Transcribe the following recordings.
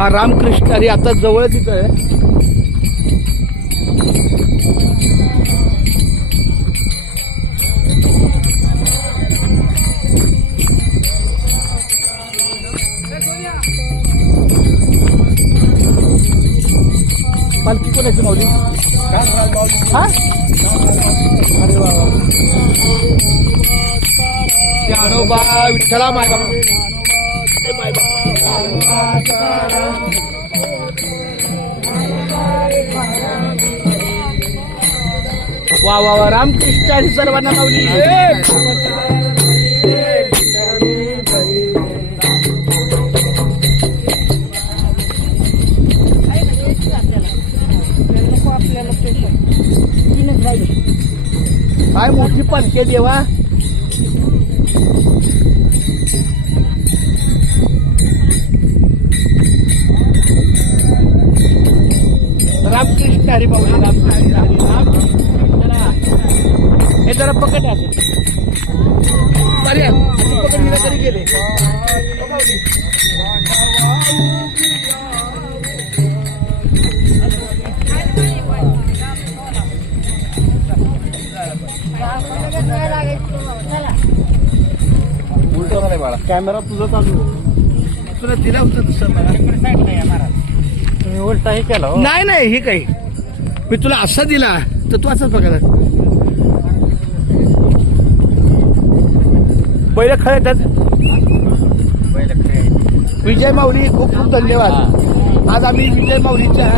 हा रामकृष्ण हरी आता जवळच इथं आहे. पालखी कोणाची माऊली? हा अरे वा वा. ज्ञानोबा विठ्ठला माय बाबा. वा वा वा. रामकृष्ण हरी सर्वांना माऊली. काय मोठी पालखी देवा. रामकृष्ण हरी माऊली. रामकृष्ण हरी. रामकृष्ण. हे जरा पकड आहे. अरे पकड तरी गेले. कॅमेरा तुझा चालू. तुला दिला होता दुसरं मला. उलटा हे केला. नाही नाही हे काही मी तुला असा दिला तर तू असाच बघा. बैल खरे येतात. विजय माऊली खूप खूप धन्यवाद. आज आम्ही विजय माऊलीच्या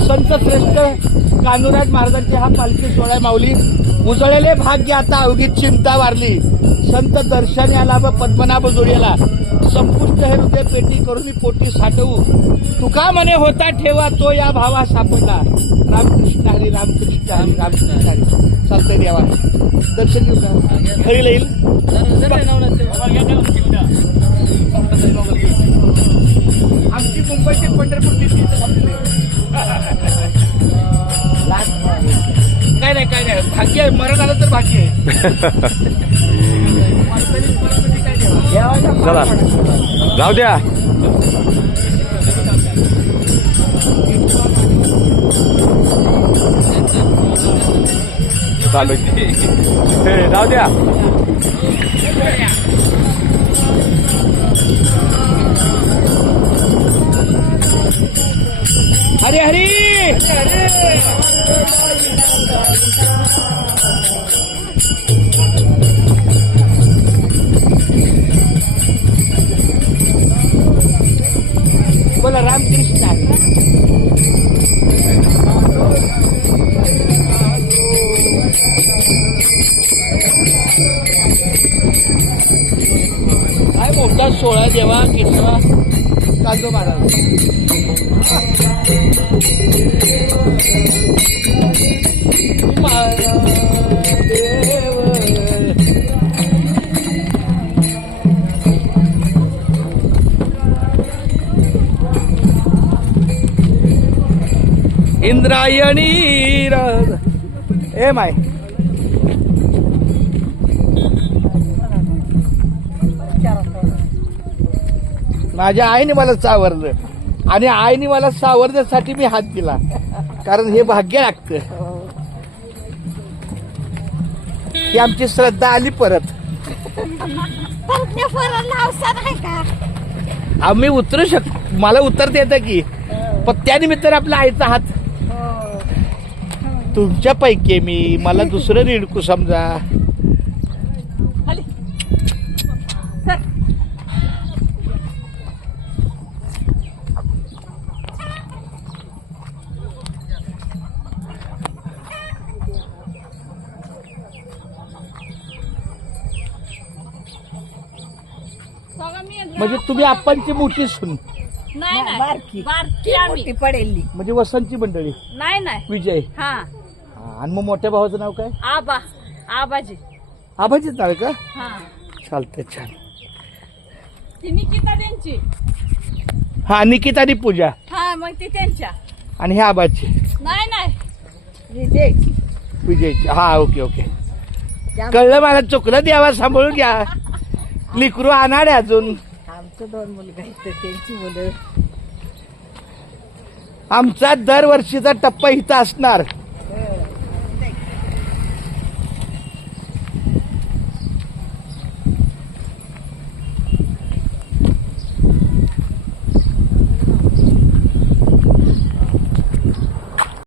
संत श्रेष्ठ कान्होराज महाराजांची हा पालखी सोहळा आहे माऊली. उजळलेले भाग्य आता अवघीत चिंता वारली. संत दर्शन आला व पद्मनाभ जोडीला. संपुष्ट हे हृदय पेटी करून पोटी साठवू. तुका म्हणे होता ठेवा तो या भावा सापडला. रामकृष्ण हरी. रामकृष्ण हरी. रामकृष्ण हरी. चालतंय देवा. दर्शन घेऊ का? खरी येईल. आमची मुंबईची पंढरपूर काय नाही काय नाही. भाग्य आहे. मरण आलं तर भाग्य आहे. चला जाऊ द्या. चालू जाऊ द्या. हरी हरी. बोला रामकृष्ण हरी. काय मोठा सोहळा देवा. केशवा कांदो महाराज. इंद्रायणी ए माय. माझ्या आईने मला सावरलं आणि आईने मला सावरण्यासाठी मी हात दिला. कारण हे भाग्य लागतं. ही आमची श्रद्धा आली परत. आम्ही उतरू मला उतरता येतं की. पण त्यानिमित्तानं आपल्या आईचा हात. तुमच्या पैकी मी. मला दुसरं रिडकू समजा. म्हणजे तुम्ही आपणची मोठी सून. नाही नाही बारकी बारकी आम्ही पडेल. म्हणजे वसंतची मंडळी. नाही नाही विजय. हा आणि मग मोठ्या भावाचं नाव काय? आबा. आबाजी. आबाजीच नाव आहे का? हा चालतंय. छान. ती निकिता त्यांची. हा निकिता आणि पूजा. हा मग ती त्यांच्या. आणि हे आबाची. नाही नाही विजय विजयची. हा ओके ओके. कळलं मला, चुकलं देवा सांभाळून घ्या. लिकरू अनाडे अजून. आमचं 2 मुलगा आहेत त्यांची मुलं. आमचा दरवर्षीचा टप्पा इथं असणार.